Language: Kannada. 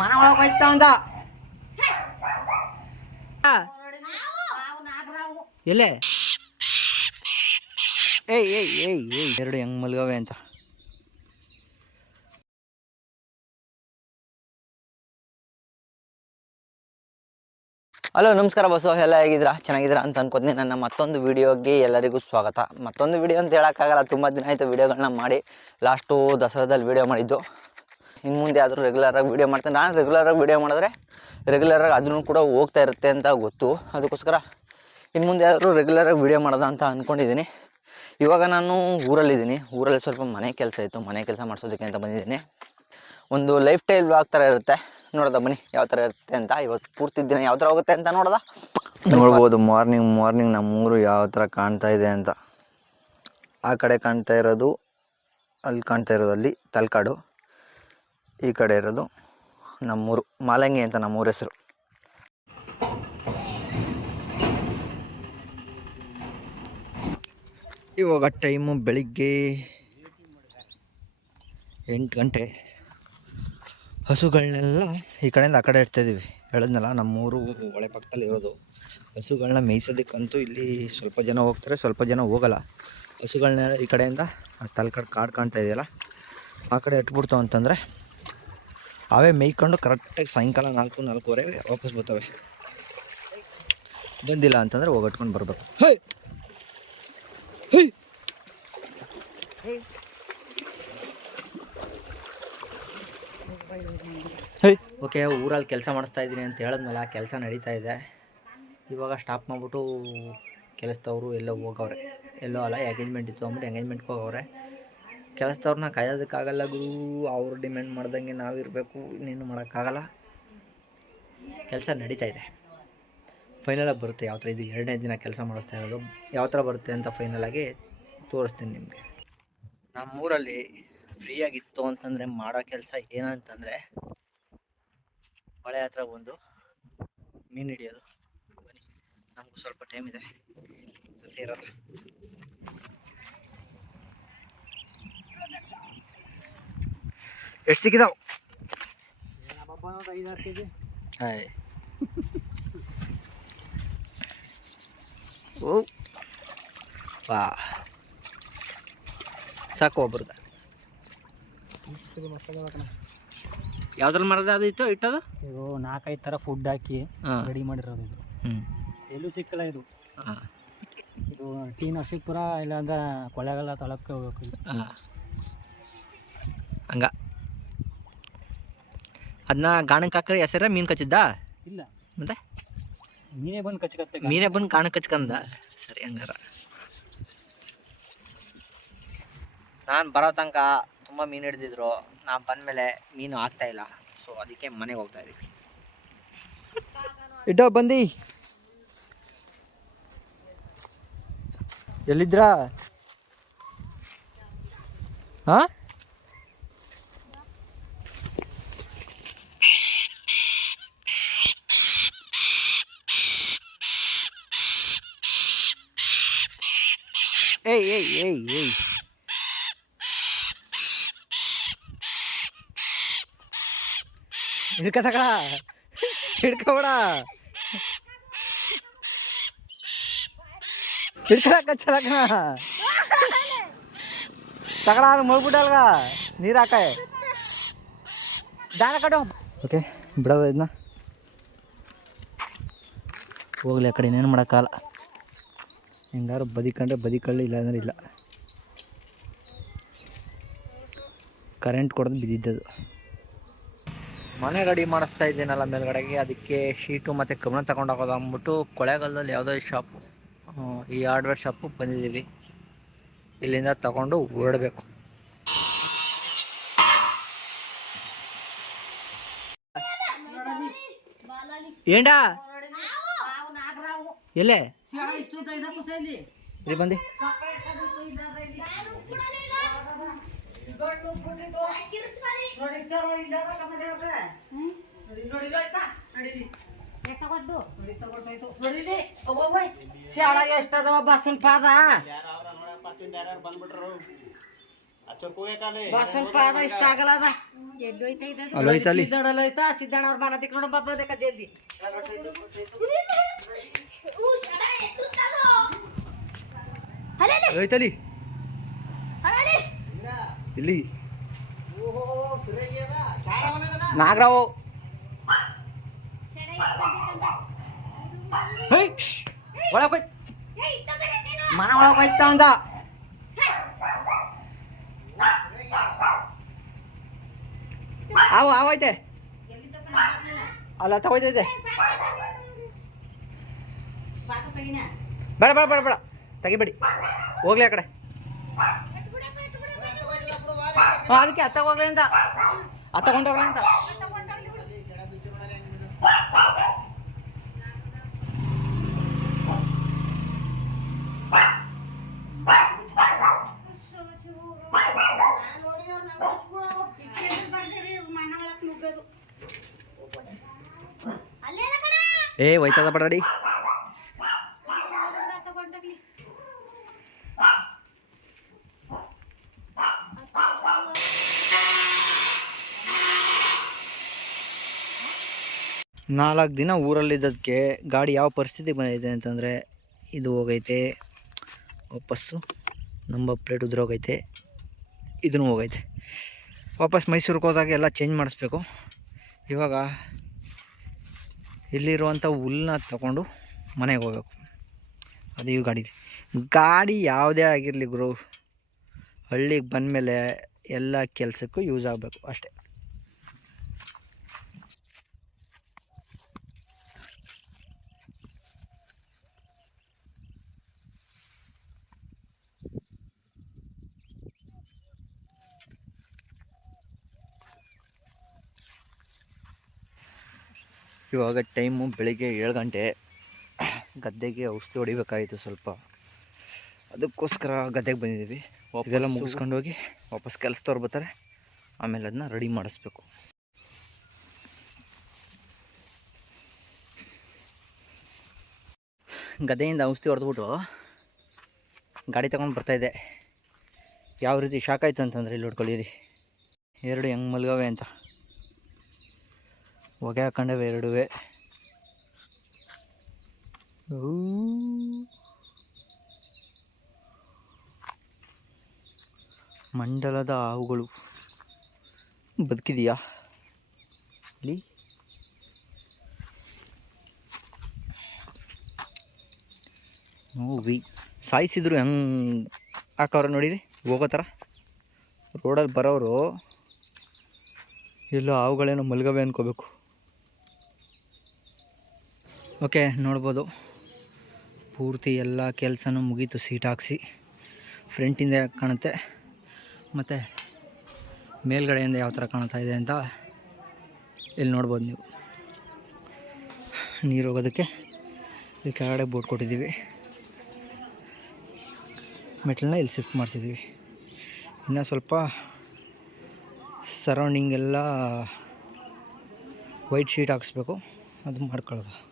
ಮನ ಏಯ್ ಏಯ್ ಏಯ್ ಏಯ್, ಎರಡು ಹೆಂಗ್ ಮಲ್ಗವೆ ಅಂತ. ಹಲೋ, ನಮಸ್ಕಾರ ಬಸ್ಸು ಎಲ್ಲ ಹೇಗಿದ್ದೀರಾ? ಚೆನ್ನಾಗಿದ್ದೀರಾ ಅಂತ ಅನ್ಕೋತೀನಿ ನನ್ನ ಮತ್ತೊಂದು ವಿಡಿಯೋಗೆ ಎಲ್ಲರಿಗೂ ಸ್ವಾಗತ. ಮತ್ತೊಂದು ವಿಡಿಯೋ ಅಂತ ಹೇಳೋಕ್ಕಾಗಲ್ಲ, ತುಂಬ ದಿನ ಆಯಿತು ವಿಡಿಯೋಗಳನ್ನ ಮಾಡಿ. ಲಾಸ್ಟು ದಸರಾದಲ್ಲಿ ವಿಡಿಯೋ ಮಾಡಿದ್ದು. ಇನ್ನು ಮುಂದೆ ಆದರೂ ರೆಗ್ಯುಲರಾಗಿ ವೀಡಿಯೋ ಮಾಡ್ತೇನೆ. ನಾನು ರೆಗ್ಯುಲರಾಗಿ ವೀಡಿಯೋ ಮಾಡಿದ್ರೆ ರೆಗ್ಯುಲರಾಗಿ ಅದನ್ನು ಕೂಡ ಹೋಗ್ತಾ ಇರುತ್ತೆ ಅಂತ ಗೊತ್ತು. ಅದಕ್ಕೋಸ್ಕರ ಇನ್ನು ಮುಂದೆ ಆದರೂ ರೆಗ್ಯುಲರಾಗಿ ವಿಡಿಯೋ ಮಾಡೋದ ಅಂತ ಅಂದ್ಕೊಂಡಿದ್ದೀನಿ ಇವಾಗ ನಾನು ಊರಲ್ಲಿದ್ದೀನಿ. ಊರಲ್ಲಿ ಸ್ವಲ್ಪ ಮನೆ ಕೆಲಸ ಇತ್ತು. ಮನೆ ಕೆಲಸ ಮಾಡಿಸೋದಕ್ಕೆ ಅಂತ ಬಂದಿದ್ದೀನಿ. ಒಂದು ಲೈಫ್ ಸ್ಟೈಲ್ ವ್ಲಾಗ್ ಥರ ಇರುತ್ತೆ. ನೋಡ್ದ ಬನ್ನಿ, ಯಾವ ಥರ ಇರುತ್ತೆ ಅಂತ. ಇವತ್ತು ಪೂರ್ತಿ ದಿನ ಯಾವ ಥರ ಹೋಗುತ್ತೆ ಅಂತ ನೋಡ್ದ? ನೋಡ್ಬೋದು ಮಾರ್ನಿಂಗ್ ಮಾರ್ನಿಂಗ್ ನಮ್ಮೂರು ಯಾವ ಥರ ಕಾಣ್ತಾ ಇದೆ ಅಂತ. ಆ ಕಡೆ ಕಾಣ್ತಾ ಇರೋದು, ಅಲ್ಲಿ ಕಾಣ್ತಾ ಇರೋದು ಅಲ್ಲಿ ತಲಕಾಡು. ಈ ಕಡೆ ಇರೋದು ನಮ್ಮೂರು, ಮಾಲಂಗಿ ಅಂತ ನಮ್ಮೂರ ಹೆಸರು. ಇವಾಗ ಟೈಮು ಬೆಳಿಗ್ಗೆ ಎಂಟು ಗಂಟೆ. ಹಸುಗಳನ್ನೆಲ್ಲ ಈ ಕಡೆಯಿಂದ ಆ ಕಡೆ ಇಡ್ತಾಯಿದ್ದೀವಿ ಹೇಳಿದ್ನಲ್ಲ, ನಮ್ಮೂರು ಹೊಳೆ ಪಕ್ಕದಲ್ಲಿ ಇರೋದು. ಹಸುಗಳನ್ನ ಮೇಯಿಸೋದಕ್ಕಂತೂ ಇಲ್ಲಿ ಸ್ವಲ್ಪ ಜನ ಹೋಗ್ತಾರೆ, ಸ್ವಲ್ಪ ಜನ ಹೋಗಲ್ಲ. ಹಸುಗಳನ್ನೆಲ್ಲ ಈ ಕಡೆಯಿಂದ ತಲ್ಕಡೆ ಕಾಡು ಕಾಣ್ತಾ ಇದೆಯಲ್ಲ, ಆ ಕಡೆ ಇಟ್ಬಿಡ್ತಾವ ಅಂತಂದರೆ ಅವೇ ಮೇಯ್ಕೊಂಡು ಕರೆಕ್ಟಾಗಿ ಸಾಯಂಕಾಲ ನಾಲ್ಕು ನಾಲ್ಕೂವರೆಗೆ ವಾಪಸ್ ಬರ್ತವೆ. ಬಂದಿಲ್ಲ ಅಂತಂದರೆ ಹೋಗಟ್ಕೊಂಡು ಬರ್ಬೇಕು. ಹೇ! ಓಕೆ ಊರಲ್ಲಿ ಕೆಲಸ ಮಾಡಿಸ್ತಾ ಇದ್ದೀನಿ ಅಂತ ಹೇಳಿದ್ನಲ್ಲ ಕೆಲಸ ನಡೀತಾ ಇದೆ. ಇವಾಗ ಸ್ಟಾಪ್ ಮಾಡಿಬಿಟ್ಟು ಕೆಲಸದವರು ಎಲ್ಲೋ ಹೋಗವ್ರೆ. ಎಲ್ಲೋ ಅಲ್ಲ ಎಂಗೇಜ್ಮೆಂಟ್ ಇತ್ತು ಅಂದ್ಬಿಟ್ಟು ಎಂಗೇಜ್ಮೆಂಟ್ಗೆ ಹೋಗವ್ರೆ. ಕೆಲಸದವ್ರನ್ನ ಕಾಯೋದಕ್ಕಾಗಲ್ಲ ಗುರು. ಅವ್ರು ಡಿಮ್ಯಾಂಡ್ ಮಾಡ್ದಂಗೆ ನಾವಿರಬೇಕು ಇನ್ನೇನು ಮಾಡೋಕ್ಕಾಗಲ್ಲ. ಕೆಲಸ ನಡೀತಾ ಇದೆ. ಫೈನಲಾಗಿ ಬರುತ್ತೆ ಯಾವ ಥರ ಇದು ಎರಡನೇ ದಿನ ಕೆಲಸ ಮಾಡಿಸ್ತಾ ಇರೋದು. ಯಾವ ಥರ ಬರುತ್ತೆ ಅಂತ ಫೈನಲಾಗಿ ತೋರಿಸ್ತೀನಿ ನಿಮಗೆ. ನಮ್ಮೂರಲ್ಲಿ ಫ್ರೀಯಾಗಿತ್ತು ಅಂತಂದರೆ ಮಾಡೋ ಕೆಲಸ ಏನಂತಂದರೆ ಹೊಳೆ ಹತ್ರ ಬಂದು ಮೀನು ಹಿಡಿಯೋದು. ಬನ್ನಿ. ನಮಗೂ ಸ್ವಲ್ಪ ಟೈಮ್ ಇದೆ. ಜೊತೆ ಇರಲ್ಲ ಎಷ್ಟು ಸಿಕ್ಕಿದಾವ್ ಹಾಯ್. ಓ. ವಾ. ಸಾಕು ಒಬ್ರದ. ಯಾವ್ದ್ರಲ್ಲಿ ಮರದ ಅದು ಇತ್ತು ಇಟ್ಟದು? ಇದು ನಾಲ್ಕೈದು ಥರ ಫುಡ್ ಹಾಕಿ ಹಾಂ. ರೆಡಿ ಮಾಡಿರೋದು ಇದು. ಹ್ಞೂ ಎಲ್ಲೂ ಸಿಕ್ಕಲ್ಲ ಇದು. ಹಾಂ. ಇದು ಟೀ ನರಸೀಪುರ ಇಲ್ಲಾಂದ್ರೆ ಕೊಳ್ಳೆಗಾಲ ತೊಳಕ್ಕೆ ಹೋಗ್ಬೇಕು ಇದು. ಹಾಂ. ಹಂಗ. ಅದನ್ನ ಗಾಣಕ್ಕೆ ಹಾಕ್ರೆ ಹೆಸರ ಮೀನು ಕಚ್ಚಿದ್ದ? ಇಲ್ಲ. ಮತ್ತೆ? ಮೀನೇ ಬಂದು ಕಚ್ಕತ್ತೆ ಮೀನೇ ಬಂದು ಗಾಣಕ್ಕೆ ಕಚ್ಕಂದ. ಸರಿ ಹಂಗಾರ. ನಾನು ಬರೋ ತನಕ ತುಂಬ ಮೀನು ಹಿಡ್ದಿದ್ರು. ನಾನು ಬಂದಮೇಲೆ ಮೀನು ಆಗ್ತಾ ಇಲ್ಲ. ಸೊ ಅದಕ್ಕೆ ಮನೆಗೆ ಹೋಗ್ತಾ ಇದ್ದೀವಿ ಇಡೋ ಬಂದಿ. ಎಲ್ಲಿದ್ರಾ? ಹಾಂ? ಏಯ್ ಏಯ್ ಏಯ್ ಏಯ್ ಹಿಡ್ಕ ತಗ ಹಿಡ್ಕೊಬೇಡ. ಹಿಡ್ಕೊಳಕ ಚಲಕ ತಗಡ ಮುಳ್ಬಿಟ್ಟಲ್ಗ ನೀರು ಹಾಕ. ದಾನ ಕಡು. ಓಕೆ, ಬಿಡೋದು ಇದನ್ನ. ಹೋಗ್ಲಿ ಆ ಕಡೆ ಇನ್ನೇನು ಮಾಡೋಕ್ಕಲ್ಲ ಹೆಂಗಾರು ಬದಿಕಂಡ್ರೆ ಬದಿಕಳ್ಳಿ ಇಲ್ಲ ಅಂದ್ರೆ ಇಲ್ಲ. ಕರೆಂಟ್ ಕೊಡೋದು ಬಿದ್ದಿದ್ದದು. ಮನೆ ರೆಡಿ ಮಾಡಿಸ್ತಾ ಇದ್ದೀನಲ್ಲ ಮೇಲ್ಗಡೆಗೆ. ಅದಕ್ಕೆ ಶೀಟು ಮತ್ತು ಕಬ್ಬಣ ತಗೊಂಡು ಹೋಗೋದು ಅಂದ್ಬಿಟ್ಟು ಕೊಳೆಗಾಲದಲ್ಲಿ ಯಾವುದೋ ಶಾಪು ಈ ಹಾರ್ಡ್ವೇರ್ ಶಾಪು ಬಂದಿದ್ದೀವಿ. ಇಲ್ಲಿಂದ ತಗೊಂಡು ಹೊರಡಬೇಕು ఏంటా ಎಲ್ಲೇ ಇಲ್ಲಿ ಬಂದಿ ಶಾಳಾಗ ಎಷ್ಟದವ ಬಸವನ್ ಪಾದ ಬಸವನ್ ಪಾದ ಇಷ್ಟ ಆಗಲ್ಲದ ಸಿದ್ದಣ್ಣ ಸಿದ್ದಣ್ಣ ಅವ್ರ ಮನ ಬೇಕಾ ಜಲ್ದಿ ಹೋಯ್ತಲ್ಲಿ ಇಲ್ಲಿ. ನಾಗರಾವ್. ಹೇ ಒಳಗೆ ಮನ ಒಳಗೆ ಹೋಯ್ತಾ ಅಂದ. ಅವ ಆವೈತೆ ಅಲ್ಲ ತಗೋಯ್ತೈತೆ ಬೇಡ ಬೇಡ ಬೇಡ ಬೇಡ. ತೆಗಿಬೇಡಿ. ಹೋಗ್ಲಿ ಆ ಕಡೆ. ಹಾಂ ಅದಕ್ಕೆ ಅತ್ತ ಹೋಗ್ಲಿ ಅಂತ. ಅತ್ತ ಹೋಗ್ಲಿ ಅಂತ. ಏ ಹೋಯ್ತದ ಬಡಾಡಿ ನಾಲ್ಕು ದಿನ ಊರಲ್ಲಿದ್ದದಕ್ಕೆ ಗಾಡಿ ಯಾವ ಪರಿಸ್ಥಿತಿ ಬಂದೈತೆ ಅಂತಂದರೆ ಇದು ಹೋಗೈತೆ. ವಾಪಸ್ಸು ನಂಬರ್ ಪ್ಲೇಟ್ ಉದ್ರೋಗೈತೆ ಇದನ್ನು ಹೋಗೈತೆ. ವಾಪಸ್ ಮೈಸೂರಿಗೆ ಹೋದಾಗ ಎಲ್ಲ ಚೇಂಜ್ ಮಾಡಿಸ್ಬೇಕು. ಇವಾಗ ಇಲ್ಲಿರುವಂಥ ಹುಲ್ಲನ್ನ ತಗೊಂಡು ಮನೆಗೆ ಹೋಗ್ಬೇಕು. ಅದು ಈ ಗಾಡಿ. ಗಾಡಿ ಯಾವುದೇ ಆಗಿರಲಿ ಗುರು, ಹಳ್ಳಿಗೆ ಬಂದಮೇಲೆ ಎಲ್ಲ ಕೆಲಸಕ್ಕೂ ಯೂಸ್ ಆಗಬೇಕು ಅಷ್ಟೇ. ಇವಾಗ ಟೈಮು ಬೆಳಿಗ್ಗೆ ಏಳು ಗಂಟೆ ಗದ್ದೆಗೆ ಔಷಧಿ ಹೊಡಿಬೇಕಾಯಿತು ಸ್ವಲ್ಪ. ಅದಕ್ಕೋಸ್ಕರ ಗದ್ದೆಗೆ ಬಂದಿದ್ದೀವಿ. ಇದೆಲ್ಲ ಮುಗಿಸ್ಕೊಂಡು ಹೋಗಿ ವಾಪಸ್ ಕೆಲಸದವ್ರು ಬರ್ತಾರೆ ಆಮೇಲೆ ಅದನ್ನ ರೆಡಿ ಮಾಡಿಸ್ಬೇಕು. ಗದ್ದೆಯಿಂದ ಔಷಧಿ ಹೊಡೆದ್ಬಿಟ್ಟು ಗಾಡಿ ತಗೊಂಡು ಬರ್ತಾಯಿದ್ದೆ ಯಾವ ರೀತಿ ಶಾಕ್ ಆಯಿತು ಅಂತಂದರೆ ಇಲ್ಲಿ ನೋಡ್ಕೊಳ್ಳಿರಿ. ಎರಡು ಹೆಂಗೆ ಮಲ್ಗವೆ ಅಂತ. ಹೊಗೆ ಹಾಕೊಂಡವೆ ಎರಡುವೆ ಮಂಡಲದ ಹಾವುಗಳು. ಬದುಕಿದೆಯಾ? ಅಲ್ಲಿ ನೋವಿ ಸಾಯಿಸಿದ್ರು ಹೆಂಗೆ ಹಾಕವ್ರ ನೋಡಿರಿ? ಹೋಗೋ ಥರ? ರೋಡಲ್ಲಿ ಬರೋರು ಎಲ್ಲೋ ಹಾವುಗಳೇನೋ ಮಲ್ಗವೆ ಅನ್ಕೋಬೇಕು. ಓಕೆ, ನೋಡ್ಬೋದು. ಪೂರ್ತಿ ಎಲ್ಲ ಕೆಲಸನೂ ಮುಗೀತು, ಸೀಟ್ ಹಾಕ್ಸಿ. ಫ್ರಂಟಿಂದ ಕಾಣುತ್ತೆ. ಮತ್ತು ಮೇಲ್ಗಡೆಯಿಂದ ಯಾವ ಥರ ಕಾಣ್ತಾ ಇದೆ ಅಂತ ಇಲ್ಲಿ ನೋಡ್ಬೋದು ನೀವು. ನೀರು ಹೋಗೋದಕ್ಕೆ ಇಲ್ಲಿ ಕೆಳಗಡೆ ಬೋಟ್ ಕೊಟ್ಟಿದ್ದೀವಿ. ಮೆಟ್ಲನ್ನ ಇಲ್ಲಿ ಶಿಫ್ಟ್ ಮಾಡ್ತಿದ್ದೀವಿ ಇನ್ನು ಸ್ವಲ್ಪ ಸರೌಂಡಿಂಗ್ ಎಲ್ಲ ವೈಟ್ ಶೀಟ್ ಹಾಕ್ಸ್ಬೇಕು. ಅದು ಮಾಡ್ಕೊಳ್ಳೋದು.